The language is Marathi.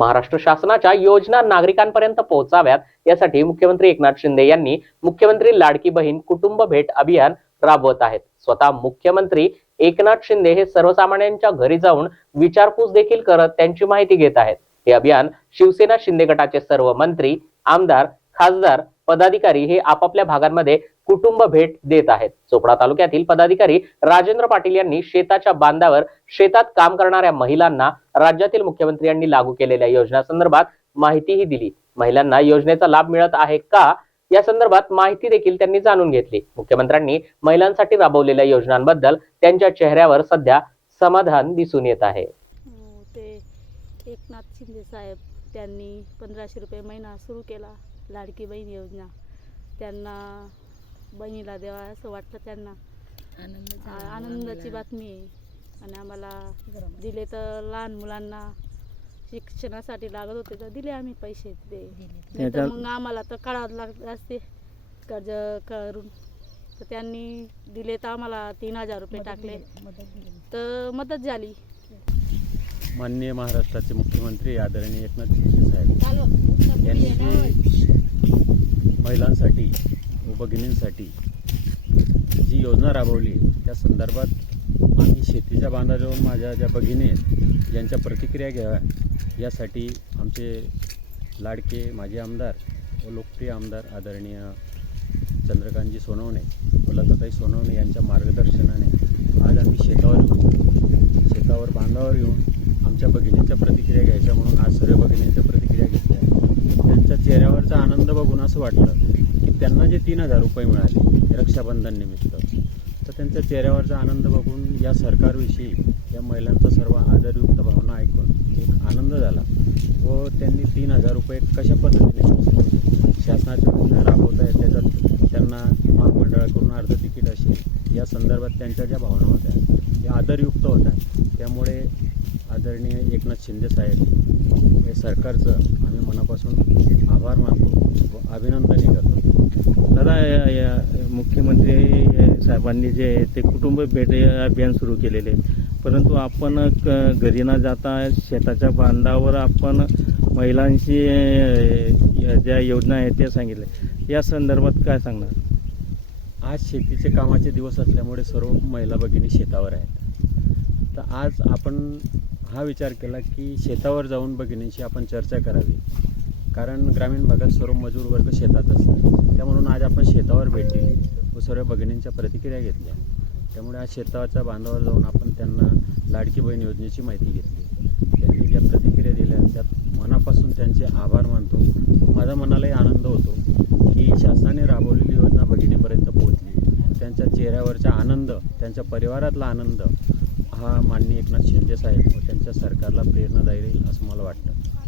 महाराष्ट्र शासनाच्या योजना नागरिकांपर्यंत पोहोचाव्यात. यासाठी मुख्यमंत्री एकनाथ शिंदे यांनी मुख्यमंत्री लाडकी बहीण कुटुंब भेट अभियान राबवत आहेत. स्वतः मुख्यमंत्री एकनाथ शिंदे हे सर्वसामान्यांच्या घरी जाऊन विचारपूस देखील करत त्यांची माहिती घेत आहेत. हे अभियान शिवसेना शिंदे गटाचे सर्व मंत्री आमदार खासदार पदाधिकारी हे आपापल्या भागांमध्ये कुटुंब भेट देत आहेत. चोपडा तालुक्यातील पदाधिकारी राजेंद्र पाटील यांनी शेताच्या बांधावर शेतात काम करणाऱ्या महिलांना राज्यातील मुख्यमंत्र्यांनी लागू केलेल्या योजनांसंदर्भात माहितीही दिली. महिलांना योजनेचा लाभ मिळत आहे का? या संदर्भात माहिती देखील त्यांनी जाणून घेतली. मुख्यमंत्र्यांनी महिलांसाठी राबवलेल्या योजनांबद्दल त्यांच्या चेहऱ्यावर सध्या समाधान दिसून येत आहे. हो, ते एकनाथ शिंदे साहेब त्यांनी पंधराशे रुपये महिना सुरू केला लाडकी बहीण योजना. त्यांना बहिणीला द्यावा असं वाटतं त्यांना. आ- आनंदाची बातमी आहे. आणि आम्हाला दिले तर लहान मुलांना शिक्षणासाठी लागत होते तर दिले आम्ही पैसे ते. नाही तर त्याच्यात- मग आम्हाला तर काढावं लागत असते कर्ज करून. तर त्यांनी दिले तर आम्हाला तीन हजार रुपये टाकले. तर मदत झाली. माननीय महाराष्ट्राचे मुख्यमंत्री आदरणीय एकनाथ शिंदे साहेब यांनी जी महिलांसाठी भगिनींसाठी जी योजना राबवली त्या संदर्भात आम्ही शेतीच्या बांधावर माझ्या ज्या भगिनी आहेत यांच्या प्रतिक्रिया घ्याव्या. यासाठी आमचे लाडके माजी आमदार व लोकप्रिय आमदार आदरणीय चंद्रकांतजी सोनवणे व लताताई सोनवणे यांच्या मार्गदर्शनाने आज आम्ही शेतावर येऊन शेतावर बांधावर येऊन आमच्या भगिनींच्या प्रतिक्रिया घ्यायच्या म्हणून आज सर्व भगिनींच्या प्रतिक्रिया घेतल्या. त्यांच्या चेहऱ्यावरचा आनंद बघून असं वाटलं की त्यांना जे तीन हजार रुपये मिळाले रक्षाबंधन निमित्त तर त्यांच्या चेहऱ्यावरचा आनंद बघून या सरकारविषयी या महिलांचा सर्व आदरयुक्त भावना ऐकून एक आनंद झाला व त्यांनी तीन हजार रुपये कशा पद्धतीने शासनाच्या योजना राबवत आहेत त्याच्यात त्यांना महामंडळाकडून अर्ध तिकीट असेल या संदर्भात त्यांच्या ज्या भावना होत्या या आदरयुक्त होत्या त्यामुळे आदरणीय एकनाथ शिंदे साहेब हे सरकारचं आम्ही मनापासून आभार मानतो व अभिनंदनही करतो. दादा या- या मुख्यमंत्री साहेबांनी जे ते कुटुंब भेट अभियान सुरू केलेले. आहे. परंतु आपण क- घरी न जाता शेताच्या बांधावर आपण महिलांशी ज्या योजना आहेत त्या सांगितल्या. या संदर्भात काय सांगणार? आज शेतीचे कामाचे दिवस असल्यामुळे सर्व महिला भगिनी शेतावर आहेत. तर आज आपण हा विचार केला की शेतावर जाऊन भगिनींशी आपण चर्चा करावी. कारण ग्रामीण भागात सर्व मजूर वर्ग शेतात असतात. त्यामुळं आज आपण शेतावर भेट दिली व सर्व भगिनींच्या प्रतिक्रिया घेतल्या. त्यामुळे आज शेताच्या बांधावर जाऊन आपण त्यांना लाडकी बहीण योजनेची माहिती घेतली. त्यांनी ज्या प्रतिक्रिया दिल्या त्यात मनापासून त्यांचे आभार मानतो. माझ्या मनालाही आनंद होतो की शासनाने राबवलेली योजना भगिनीपर्यंत पोहोचली. त्यांच्या चेहऱ्यावरचा आनंद त्यांच्या परिवारातला आनंद हा माननीय एकनाथ शिंदे साहेब व त्यांच्या सरकारला प्रेरणादायी राहील असं मला वाटतं.